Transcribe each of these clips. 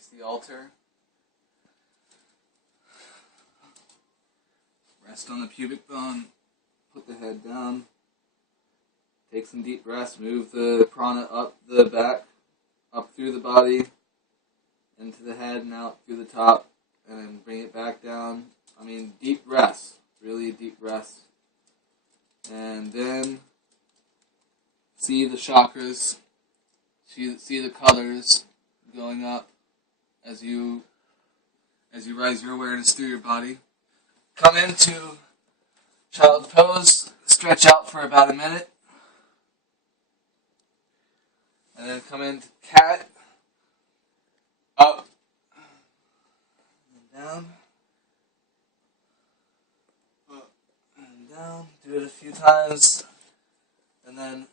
face the altar. Rest on the pubic bone. Put the head down. Take some deep breaths. Move the prana up the back, up through the body, into the head and out through the top, and then bring it back down. Deep breaths. Really deep breaths. And then see the chakras. See the colors going up as you rise your awareness through your body. Come into child pose, stretch out for about a minute, and then come into cat, up and down, up and down. Do it a few times, and then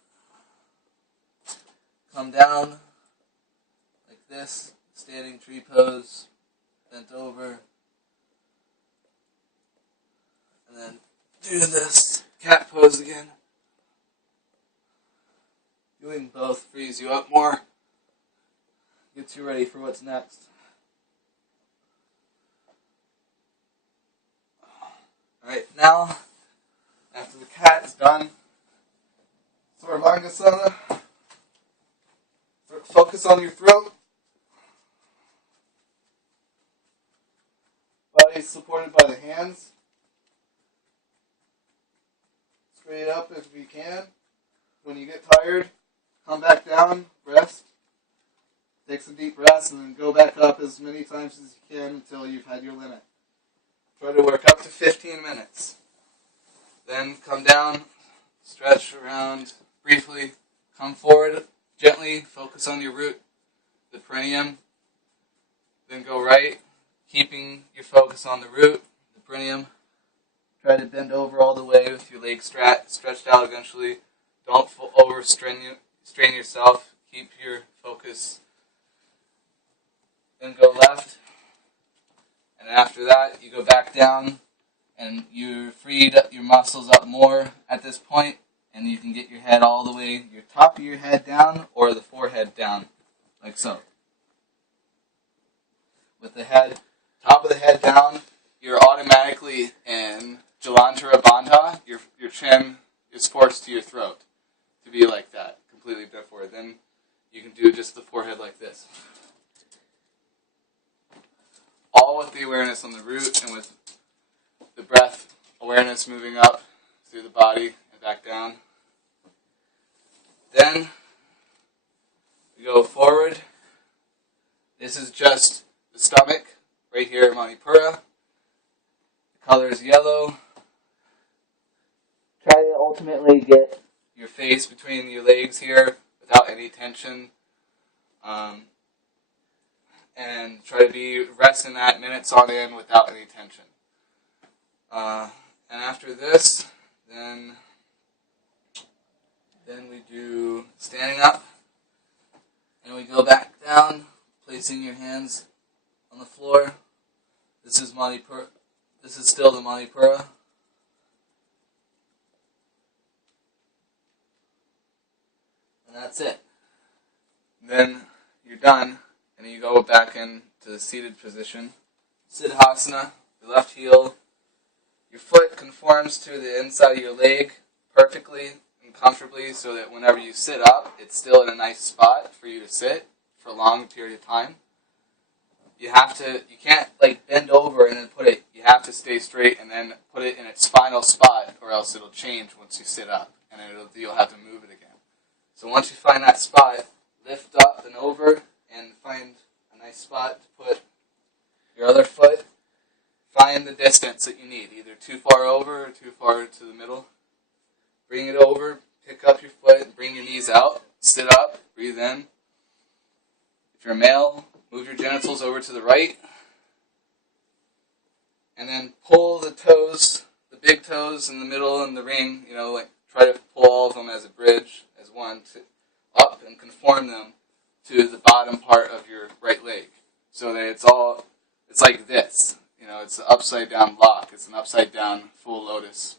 come down like this, standing tree pose, bent over, and then do this cat pose again. Doing both frees you up more, gets you ready for what's next. Alright, now, after the cat is done, Sarvangasana. Focus on your throat. Body supported by the hands. Straight up if you can. When you get tired, come back down, rest. Take some deep breaths and then go back up as many times as you can until you've had your limit. Try to work up to 15 minutes. Then come down, stretch around briefly, come forward. Gently focus on your root, the perineum, then go right, keeping your focus on the root, the perineum. Try to bend over all the way with your legs stretched out eventually. Don't strain yourself. Keep your focus. Then go left, and after that you go back down, and you freed your muscles up more at this point. And you can get your head all the way, your top of your head down, or the forehead down, like so. With the head, top of the head down, you're automatically in Jalantara Bandha. Your chin is forced to your throat to be like that, completely bent forward. Then you can do just the forehead like this. All with the awareness on the root and with the breath awareness moving up through the body and back down. Then we go forward. This is just the stomach, right here in Manipura. The color is yellow. Try to ultimately get your face between your legs here without any tension. And try to be resting that minutes on end without any tension. And after this, then we do standing up, and we go back down, placing your hands on the floor. This is Manipura. This is still the Manipura. And that's it. Then you're done, and you go back into the seated position. Siddhasana, your left heel. Your foot conforms to the inside of your leg perfectly and comfortably so that whenever you sit up, it's still in a nice spot for you to sit for a long period of time. You can't bend over and then put it, you have to stay straight and then put it in its final spot, or else it'll change once you sit up and you'll have to move it again. So once you find that spot, lift up and over and find a nice spot to put your other foot. Find the distance that you need, either too far over or too far to the middle. Bring it over, pick up your foot, bring your knees out, sit up, breathe in. If you're a male, move your genitals over to the right. And then pull the toes, the big toes in the middle and the ring, try to pull all of them as a bridge, as one, up and conform them to the bottom part of your right leg. So that it's like this. It's an upside down block. It's an upside down full lotus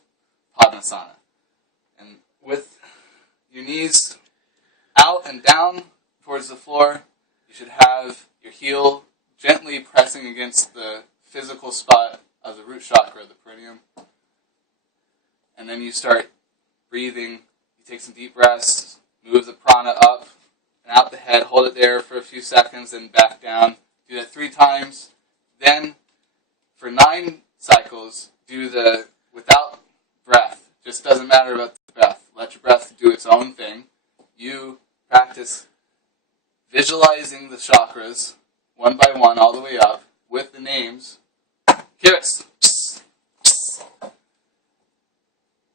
Padmasana. And with your knees out and down towards the floor, you should have your heel gently pressing against the physical spot of the root chakra, the perineum. And then you start breathing. You take some deep breaths, move the prana up and out the head, hold it there for a few seconds, then back down. Do that 3 times. Then, for 9 cycles, do the without breath. Just doesn't matter about the breath. Let your breath do its own thing. You practice visualizing the chakras, one by one, all the way up, with the names. Kiris.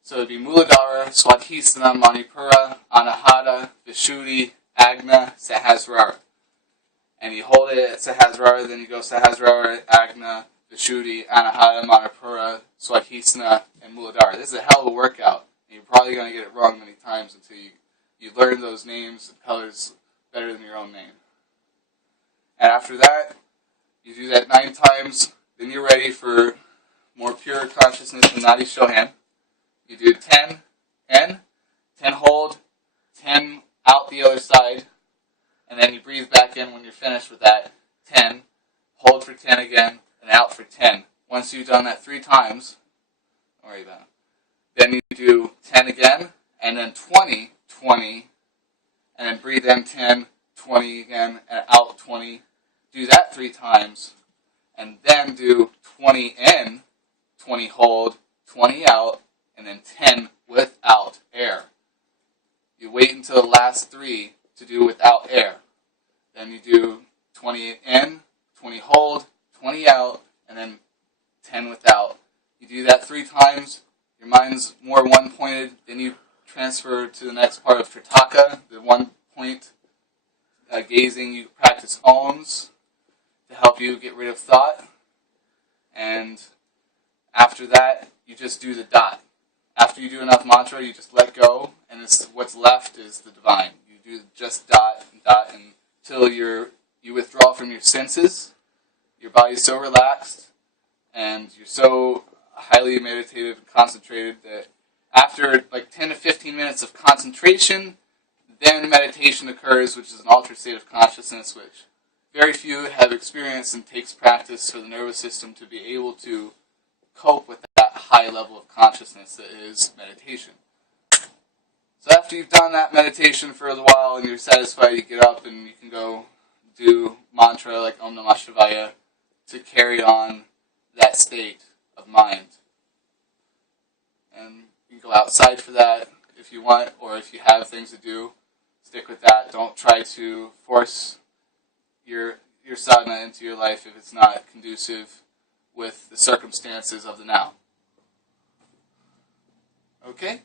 So it would be Muladhara, Swadhisthana, Manipura, Anahata, Vishuddhi, Agna, Sahasrara. And you hold it at Sahasrara, then you go Sahasrara, Agna, Vishuddhi, Anahata, Manipura, Swadhisthana, and Muladhara. This is a hell of a workout. And you're probably going to get it wrong many times until you learn those names and colors better than your own name. And after that, you do that 9 times, then you're ready for more pure consciousness and Nadi Shohan. You do 10 in, 10 hold, 10 out the other side, and then you breathe back in when you're finished with that. 10, hold for 10 again, and out for 10. Once you've done that 3 times, don't worry about it. Then you do 10 again, and then 20, 20, and then breathe in 10, 20 again, and out 20. Do that 3 times, and then do 20 in, 20 hold, 20 out, and then 10 without air. You wait until the last 3 to do without air. Then you do 20 in, 20 hold, 20 out, and then 10 without. You do that 3 times. Your mind's more one-pointed. Then you transfer to the next part of Tritaka, the one-point gazing. You practice Oms to help you get rid of thought. And after that, you just do the dot. After you do enough mantra, you just let go, and what's left is the divine. You do just dot and dot until you withdraw from your senses. Your body's so relaxed, and you're so highly meditative and concentrated that after like 10 to 15 minutes of concentration, then meditation occurs, which is an altered state of consciousness, which very few have experienced, and takes practice for the nervous system to be able to cope with that high level of consciousness that is meditation. So after you've done that meditation for a while and you're satisfied, you get up and you can go do mantra like Om Namah Shivaya to carry on that state of mind. And you can go outside for that if you want, or if you have things to do, stick with that. Don't try to force your sadhana into your life if it's not conducive with the circumstances of the now. Okay?